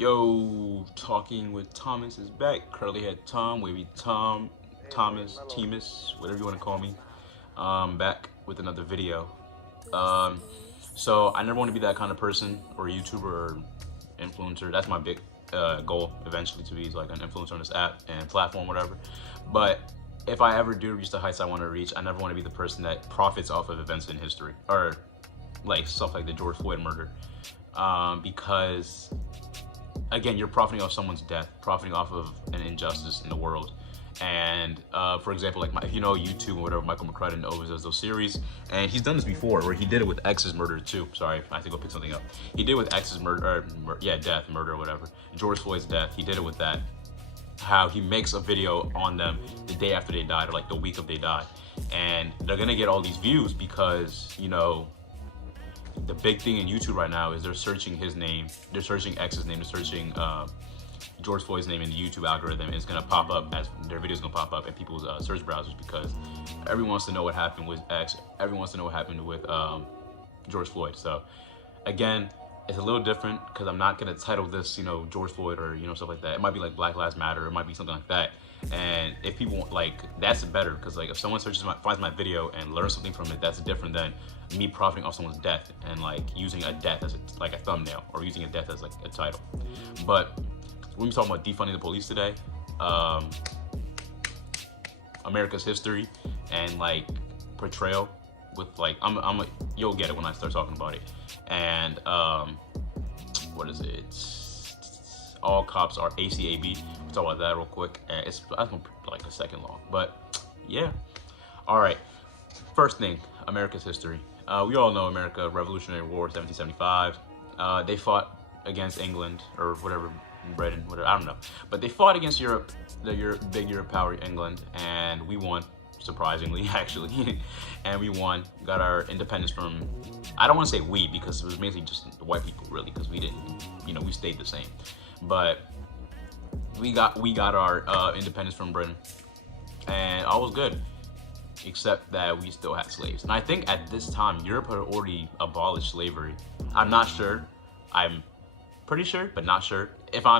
Yo, talking with Thomas is back. Curly head Tom, wavy Tom, Thomas, Temus, whatever you want to call me. Back with another video. Um, so I never want to be that kind of person or YouTuber or influencer. That's my big goal eventually, to be like an influencer on this app and platform, whatever. But if I ever do reach the heights I want to reach, I never want to be the person that profits off of events in history or like stuff like the George Floyd murder, because again, you're profiting off someone's death, profiting off of an injustice in the world. And for example, like if you know YouTube or whatever, Michael McCrudden always does those series, and he's done this before, where he did it with X's murder too. Sorry, I have to go pick something up. He did it with X's murder, death, murder, or whatever. George Floyd's death. He did it with that. How he makes a video on them the day after they died, or like the week of they died, and they're gonna get all these views because the big thing in YouTube right now is they're searching his name, they're searching X's name, they're searching George Floyd's name in the YouTube algorithm, and it's gonna pop up as their videos gonna pop up in people's search browsers because everyone wants to know what happened with X, everyone wants to know what happened with George Floyd. So again, it's a little different because I'm not gonna title this, George Floyd or stuff like that. It might be like Black Lives Matter, it might be something like that. And if people want, like, that's better because like if someone finds my video and learns something from it, that's different than me profiting off someone's death and like using a death as like a thumbnail or using a death as like a title. But we're gonna be talking about defunding the police today, America's history, and like portrayal with like you'll get it when I start talking about it. And what is it? All cops are ACAB. We'll talk about that real quick. And it's gonna be like a second long, but yeah. All right. First thing, America's history. We all know America, Revolutionary War, 1775. They fought against England or whatever, Britain, whatever, I don't know. But they fought against Europe, the big Europe power, England, and we won, surprisingly, actually. And we won, got our independence from, I don't want to say we, because it was mainly just the white people, really, because we didn't, we stayed the same. But we got our independence from Britain, and all was good, except that we still had slaves. And I think at this time, Europe had already abolished slavery. I'm not sure. I'm pretty sure, but not sure. If I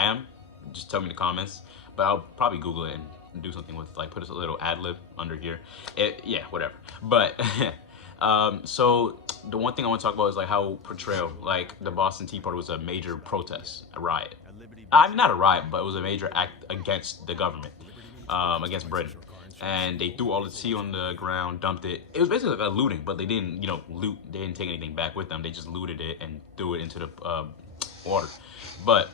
am, just tell me in the comments. But I'll probably Google it and do something with, like, put a little ad lib under here. Yeah, whatever. But so the one thing I want to talk about is like how portrayal, like the Boston Tea Party was a major protest, a riot. I mean, not a riot, but it was a major act against the government, against Britain. And they threw all the tea on the ground, dumped it. It was basically like a looting, but they didn't, loot. They didn't take anything back with them. They just looted it and threw it into the water. But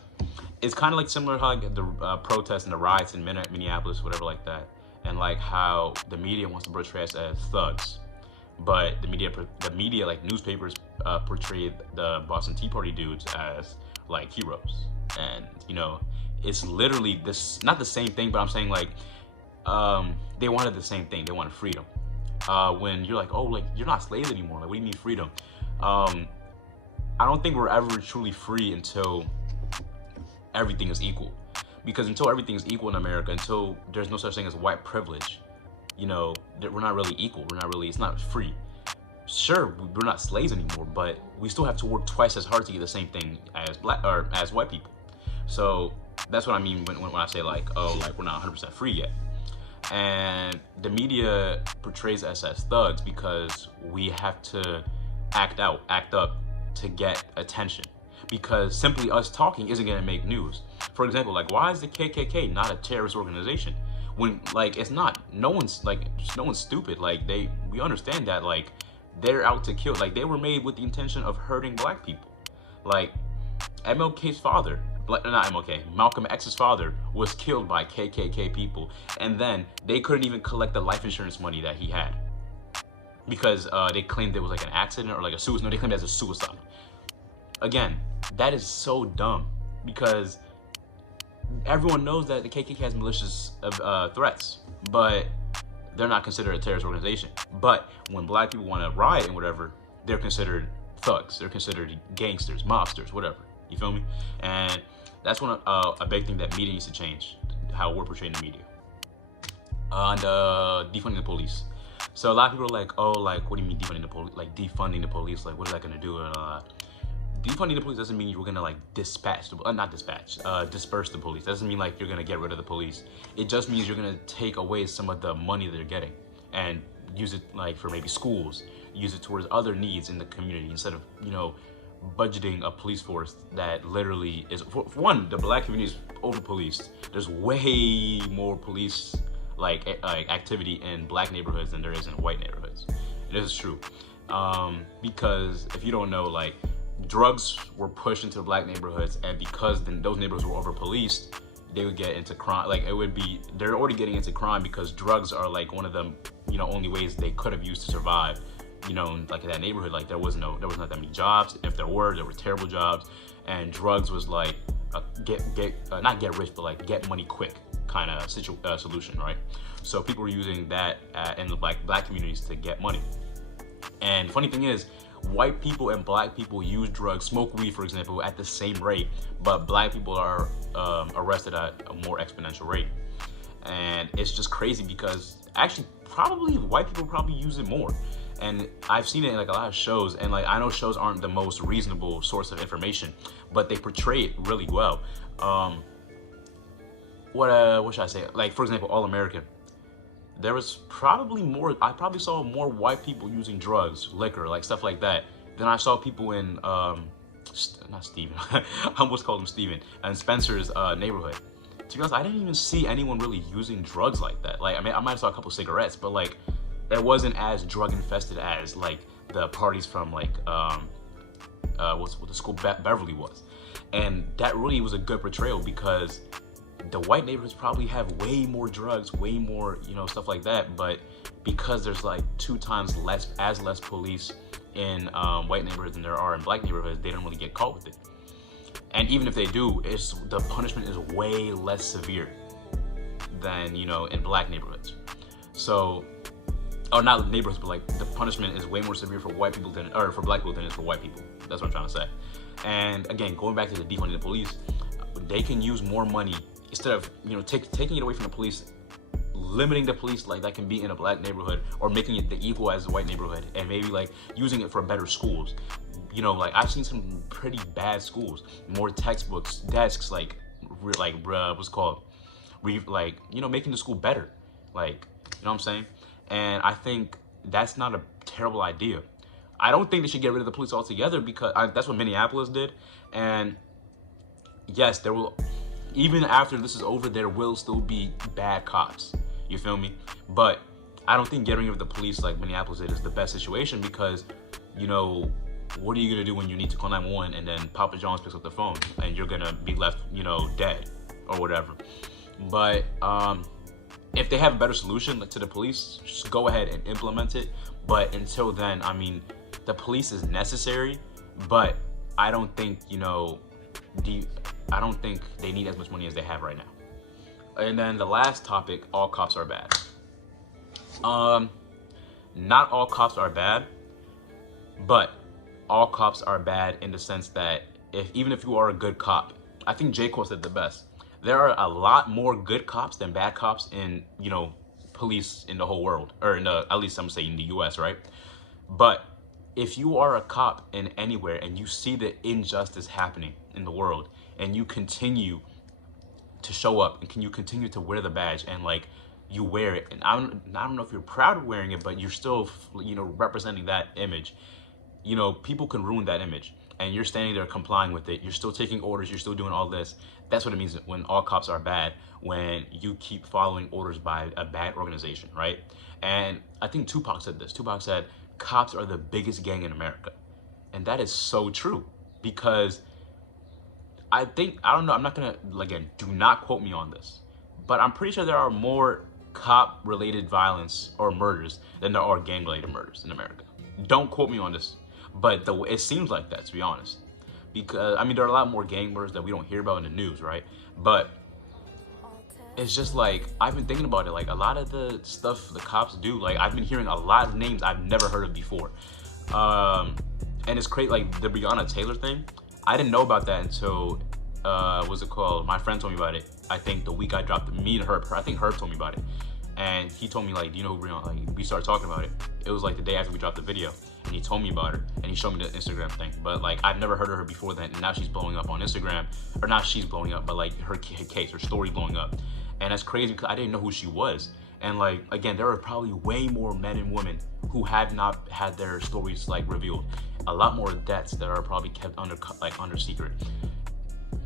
it's kind of like similar how like the protests and the riots in Minneapolis, whatever like that, and like how the media wants to portray us as thugs, but the media like newspapers portrayed the Boston Tea Party dudes as like heroes, and it's literally this, not the same thing, but I'm saying like they wanted the same thing. They wanted freedom. When you're like, oh, like you're not slaves anymore. Like, what do you mean freedom? I don't think we're ever truly free until everything is equal. Because until everything is equal in America, until there's no such thing as white privilege, we're not really equal. It's not free. Sure, we're not slaves anymore, but we still have to work twice as hard to get the same thing as as white people. So that's what I mean when I say like, oh, like we're not 100% free yet. And the media portrays us as thugs because we have to act up to get attention, because simply us talking isn't going to make news. For example, like, why is the KKK not a terrorist organization? When like it's not. No one's stupid. Like we understand that like they're out to kill. Like they were made with the intention of hurting black people. Like MLK's father, not MLK, Malcolm X's father was killed by KKK people, and then they couldn't even collect the life insurance money that he had because they claimed it was like an accident or like a suicide. No, they claimed it as a suicide. Again, that is so dumb because everyone knows that the KKK has malicious threats, but they're not considered a terrorist organization. But when black people want to riot and whatever, they're considered thugs. They're considered gangsters, mobsters, whatever. You feel me? And that's one a big thing that media needs to change, how we're portraying the media. And defunding the police. So a lot of people are like, oh, like, what do you mean defunding the police? Like defunding the police, like what is that gonna do? defunding the police doesn't mean you're gonna like disperse the police. Doesn't mean like you're gonna get rid of the police. It just means you're gonna take away some of the money that they're getting and use it like for maybe schools, use it towards other needs in the community instead of, you know, budgeting a police force that literally is, for one, the black community is over policed. There's way more police like activity in black neighborhoods than there is in white neighborhoods. This is true. Because if you don't know, like, drugs were pushed into the black neighborhoods, and because those neighborhoods were over policed, they would get into crime. Like, they're already getting into crime because drugs are like one of the, you know, only ways they could have used to survive. You know, like in that neighborhood, like there was not that many jobs. If there were terrible jobs, and drugs was like not get rich, but like get money quick kind of solution, right? So people were using that in the black communities to get money. And funny thing is, white people and black people use drugs, smoke weed, for example, at the same rate, but black people are arrested at a more exponential rate. And it's just crazy because actually probably white people probably use it more. And I've seen it in like a lot of shows, and like I know shows aren't the most reasonable source of information, but they portray it really well. What should I say? Like, for example, All American. There was probably more, I probably saw more white people using drugs, liquor, like stuff like that, than I saw people in, not Steven, I almost called him Steven, and Spencer's neighborhood. To be honest, I didn't even see anyone really using drugs like that. Like, I mean, I might have saw a couple cigarettes, but like, it wasn't as drug infested as like the parties from like, what the school Beverly was. And that really was a good portrayal because the white neighborhoods probably have way more drugs, way more, you know, stuff like that. But because there's like 2 times less police in white neighborhoods than there are in black neighborhoods, they don't really get caught with it. And even if they do, the punishment is way less severe than, you know, in black neighborhoods. So, or not neighborhoods, but like the punishment is way more severe for white people for black people than it is for white people. That's what I'm trying to say. And again, going back to the defunding the police, they can use more money instead of, you know, taking it away from the police, limiting the police like that can be in a black neighborhood, or making it the equal as a white neighborhood, and maybe like using it for better schools. You know, like I've seen some pretty bad schools, more textbooks, desks, like what's it called, like, you know, making the school better, like, you know what I'm saying? And I think that's not a terrible idea. I don't think they should get rid of the police altogether because that's what Minneapolis did. And yes, there will, even after this is over, there will still be bad cops. You feel me? But I don't think getting rid of the police like Minneapolis did is the best situation because, you know, what are you gonna do when you need to call 911 and then Papa John's picks up the phone and you're gonna be left, you know, dead or whatever. But if they have a better solution to the police, just go ahead and implement it. But until then, I mean, the police is necessary, but I don't think, you know, I don't think they need as much money as they have right now. And then the last topic, all cops are bad. Not all cops are bad, but all cops are bad in the sense that even if you are a good cop, I think J. Cole said the best. There are a lot more good cops than bad cops in, you know, police in the whole world, or at least I'm saying in the US, right? But if you are a cop in anywhere and you see the injustice happening in the world and you continue to show up and you continue to wear the badge and like you wear it, and I don't know if you're proud of wearing it, but you're still, you know, representing that image, you know, people can ruin that image. And you're standing there complying with it. You're still taking orders. You're still doing all this. That's what it means when all cops are bad, when you keep following orders by a bad organization, right? And I think Tupac said this. Tupac said, cops are the biggest gang in America. And that is so true because I don't know, I'm not gonna, again, do not quote me on this, but I'm pretty sure there are more cop-related violence or murders than there are gang-related murders in America. Don't quote me on this. But it seems like that, to be honest, because I mean there are a lot more gang murders that we don't hear about in the news, right? But it's just like I've been thinking about it. Like a lot of the stuff the cops do, like I've been hearing a lot of names I've never heard of before, and it's crazy. Like the Breonna Taylor thing, I didn't know about that until what's it called? My friend told me about it. I think the week I dropped me and Herb. I think Herb told me about it, and he told me like, do you know who Breonna? Like we started talking about it. It was like the day after we dropped the video. and he told me about her, and he showed me the Instagram thing. But like, I've never heard of her before then, and now she's blowing up on Instagram, or not she's blowing up, but like her case, her story blowing up, and that's crazy because I didn't know who she was. And like, again, there are probably way more men and women who have not had their stories like revealed. A lot more deaths that are probably kept under secret.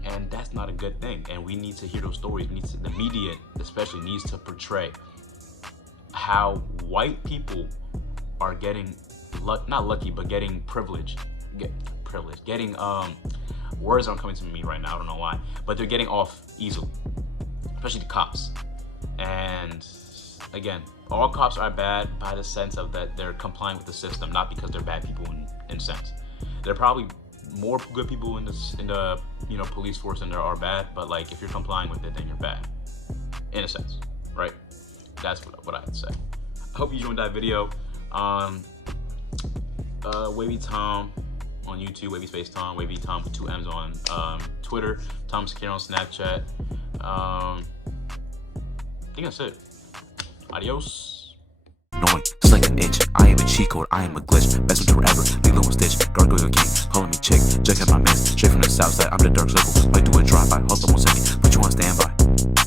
And that's not a good thing. And we need to hear those stories. The media especially needs to portray how white people are getting not lucky, but getting privilege. Getting words aren't coming to me right now, I don't know why, but they're getting off easily, especially the cops. And again, all cops are bad by the sense of that they're complying with the system, not because they're bad people in sense. They're probably more good people in the police force than there are bad, but like if you're complying with it, then you're bad, in a sense, right? That's what I would say. I hope you enjoyed that video. Wavy Tom on YouTube, Wavy Space Tom, Wavy Tom with 2 M's on Twitter, Tom Secure on Snapchat. I think that's it. Adios. Annoying, just like an itch. I am a cheat code, I am a glitch. Best one forever, Lilo and Stitch. Gargoyle King, calling me chick. Check out my man, straight from the south side. I'm the dark circle, might do a drive-by. Hold on 1 second, put you on standby.